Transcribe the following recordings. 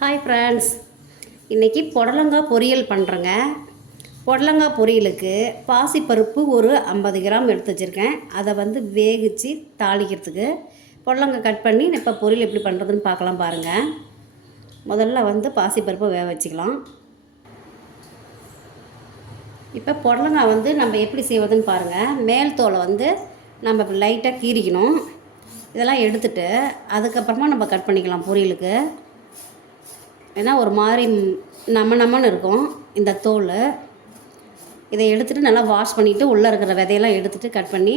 Hi friends இன்றைக்கி புடலங்காய் பொரியல் பண்ணுறேங்க புடலங்காய் பொரியலுக்கு பாசிப்பருப்பு ஒரு ஐம்பது கிராம் எடுத்து வச்சுருக்கேன். அதை வந்து வேகிச்சு தாளிக்கிறதுக்கு. புடலங்காய் கட் பண்ணி இப்போ பொரியல் எப்படி பண்ணுறதுன்னு பார்க்கலாம் பாருங்கள் முதல்ல வந்து பாசிப்பருப்பை வேக வச்சுக்கலாம். இப்போ புடலங்காய் வந்து நம்ம எப்படி செய்வதுன்னு பாருங்கள் மேல் தோலை வந்து நம்ம லைட்டாக கீறிக்கணும். இதெல்லாம் எடுத்துகிட்டு அதுக்கப்புறமா நம்ம கட் பண்ணிக்கலாம் பொரியலுக்கு. ஏன்னா ஒரு மாதிரி நம்ம நம்மன்னு இருக்கும் இந்த தோல். இதை எடுத்துகிட்டு நல்லா வாஷ் பண்ணிவிட்டு உள்ளே இருக்கிற விதையெல்லாம் எடுத்துகிட்டு கட் பண்ணி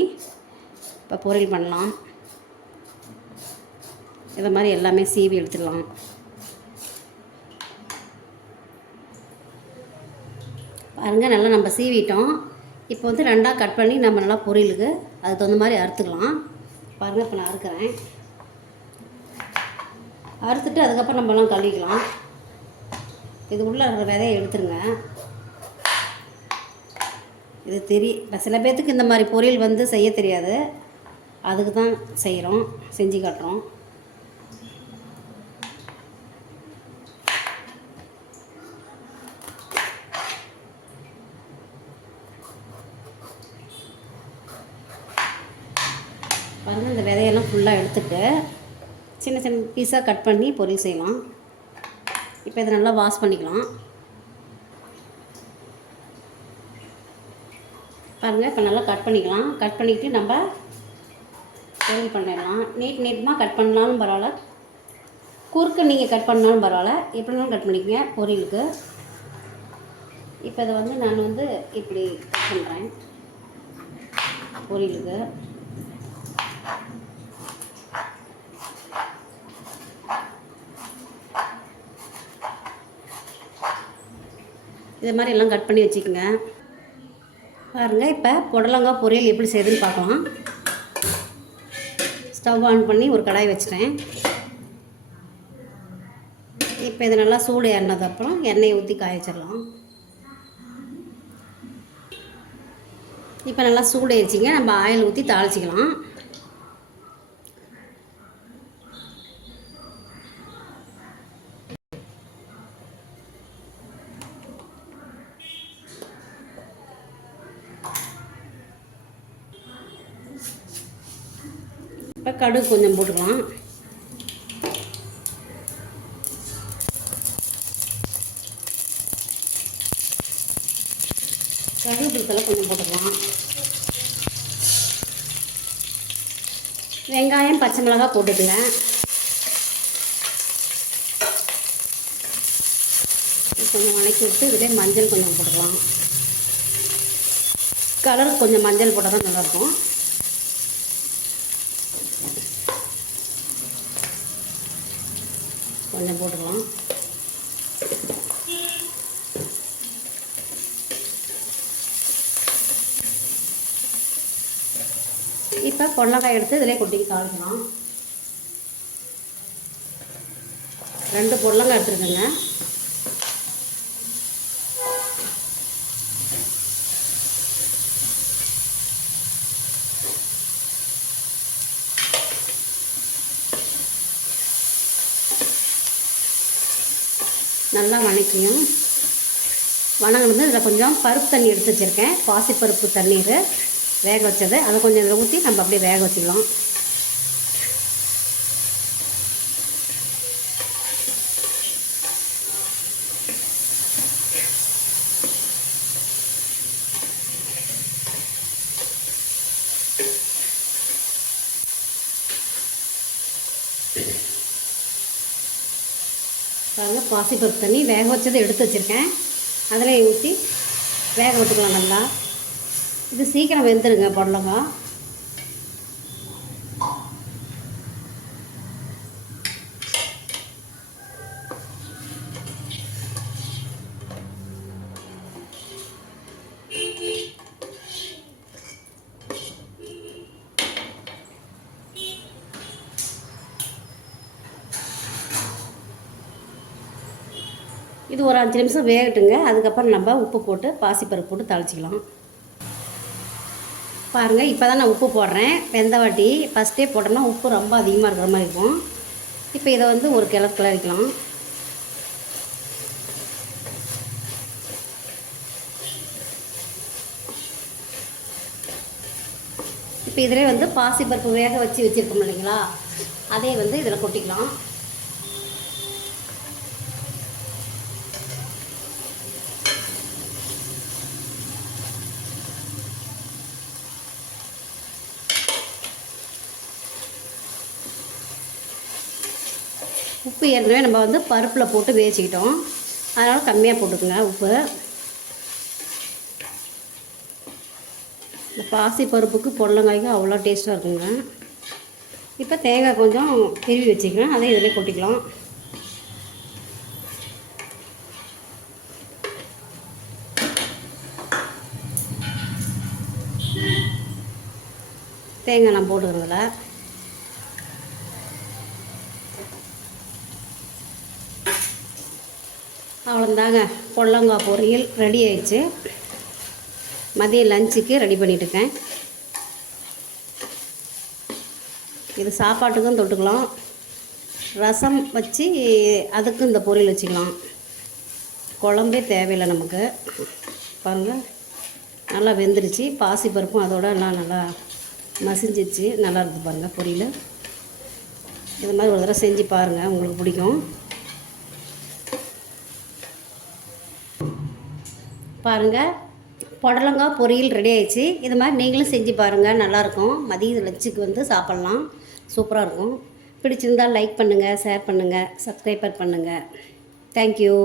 இப்போ பொரியல் பண்ணலாம். இதை மாதிரி எல்லாமே சீவி எடுத்துடலாம். பாருங்கள் நல்லா நம்ம சீவிட்டோம். இப்போ வந்து ரெண்டாக கட் பண்ணி நம்ம நல்லா பொரியலுக்கு அதுக்கு தகுந்த மாதிரி அறுத்துக்கலாம் பாருங்கள் இப்போ நான் அறுக்கிறேன். அறுத்துட்டு அதுக்கப்புறம் நம்மலாம் கழுவிக்கலாம். இது உள்ளே இருக்கிற விதையை எடுத்துருங்க. இது தெரிய சில பேர்த்துக்கு இந்த மாதிரி பொரியல் வந்து செய்ய தெரியாது. அதுக்கு தான் செய்கிறோம் செஞ்சு காட்டுறோம். பாருங்கள் இந்த விதையெல்லாம் ஃபுல்லாக எடுத்துட்டு சின்ன சின்ன பீஸாக கட் பண்ணி பொரியல் செய்யலாம். இப்போ இதை நல்லா வாஷ் பண்ணிக்கலாம். பாருங்கள் இப்போ நல்லா கட் பண்ணிக்கலாம். கட் பண்ணிக்கிட்டு நம்ம பொரியல் பண்ணிடலாம். நீட் நீட்டமாக கட் பண்ணாலும் பரவாயில்ல. குறுக்க நீங்கள் கட் பண்ணாலும் பரவாயில்ல. எப்படினாலும் கட் பண்ணிக்கங்க பொரியலுக்கு. இப்போ இதை வந்து நான் வந்து இப்படி கட் பண்ணுறேன் பொரியலுக்கு. இது மாதிரி எல்லாம் கட் பண்ணி வச்சுக்கோங்க. பாருங்கள் இப்போ புடலங்காய் பொரியல் எப்படி செய்யுதுன்னு பார்க்கலாம். ஸ்டவ் ஆன் பண்ணி ஒரு கடாய் வச்சுட்டேன். இப்போ இது நல்லா சூடு ஏறினது அப்புறம் எண்ணெயை ஊற்றி காய வச்சிடலாம் இப்போ நல்லா சூடு ஏறிச்சிங்க நம்ம ஆயில் ஊற்றி தாளிச்சிக்கலாம். இப்போ கடுகு கொஞ்சம் போட்டுக்கலாம். கடுகு கொஞ்சம் போட்டுக்கலாம். வெங்காயம் பச்சை மிளகாய் போட்டுக்கலாம் கொஞ்சம் வணக்கி விட்டு இதிலே மஞ்சள் கொஞ்சம் போட்டுக்கலாம். கலர் கொஞ்சம் மஞ்சள் போட்டால் தான் நல்லாயிருக்கும். கொஞ்சம் போட்டுக்கலாம். இப்போ பொன்னக்காய் எடுத்து இதிலே கொட்டிக்கு தாளிக்கலாம். ரெண்டு பொருளங்காய் எடுத்துருக்கேங்க. நல்லா வணக்கியும். வணங்கினது இதில் கொஞ்சம் பருப்பு தண்ணி எடுத்து வச்சுருக்கேன். பாசிப்பருப்பு தண்ணீர் வேக வச்சது. அதை கொஞ்சம் இதில் ஊற்றி நம்ம அப்படியே வேக வச்சுக்கலாம். பாருங்கள் பாசிப்பருப்பு தண்ணி வேக வச்சதை எடுத்து வச்சுருக்கேன். அதில் ஊற்றி வேக விட்டுக்கலாம் நல்லா. இது சீக்கிரம் வெந்துடுங்க புடலங்காய். இது ஒரு அஞ்சு நிமிஷம் வேகட்டுங்க. அதுக்கப்புறம் நம்ம உப்பு போட்டு பாசிப்பருப்பு போட்டு தாளிச்சிக்கலாம். பாருங்கள் இப்போ தான் நான் உப்பு போடுறேன். வெந்த வாட்டி ஃபஸ்ட்டே போட்டோம்னா உப்பு ரொம்ப அதிகமாக இருக்கிற மாதிரி இருக்கும். இப்போ இதை வந்து ஒரு கிளர் கிளறிக்கலாம். இப்போ இதிலே வந்து பாசிப்பருப்பு வேக வச்சு வச்சுருக்கோம் இல்லைங்களா? அதே வந்து இதில் கொட்டிக்கலாம். உப்பு ஏற்கனவே நம்ம வந்து பருப்பில் போட்டு வேச்சிக்கிட்டோம். அதனால் கம்மியாக போட்டுக்கோங்க உப்பு. இந்த பாசி பருப்புக்கு பொடலங்காய்க்கு அவ்வளோ டேஸ்ட்டாக இருக்குங்க. இப்போ தேங்காய் கொஞ்சம் திருவி வச்சுக்கலாம் அதை இதில் கொட்டிக்கலாம். தேங்காய் நான் போட்டுக்கிறதுல அவ்வளோந்தாங்க பொல்லங்காய் பொரியல் ரெடி ஆயிடுச்சு. மதியம் லஞ்சுக்கு ரெடி பண்ணிட்டுருக்கேன் இது சாப்பாட்டுக்கும் தொட்டுக்கலாம். ரசம் வச்சு அதுக்கும் இந்த பொரியல் வச்சுக்கலாம். குழம்பே தேவையில்லை நமக்கு. பாருங்கள் நல்லா வெந்துருச்சு. பாசி பருப்பும் அதோட எல்லாம் நல்லா மசிஞ்சிச்சு நல்லா இருக்குது பாருங்கள் பொரியல். இது மாதிரி ஒரு தடவை செஞ்சு பாருங்கள் உங்களுக்கு பிடிக்கும். பாருங்கள் புடலங்காய் பொரியல் ரெடி ஆயிடுச்சு. இது மாதிரி நீங்களும் செஞ்சு பாருங்கள் நல்லாயிருக்கும். மதிய லஞ்சுக்கு வந்து சாப்பிட்லாம். சூப்பராக இருக்கும். பிடிச்சிருந்தால் லைக் பண்ணுங்கள் ஷேர் பண்ணுங்கள் சப்ஸ்கிரைபர் பண்ணுங்கள் தேங்க்யூ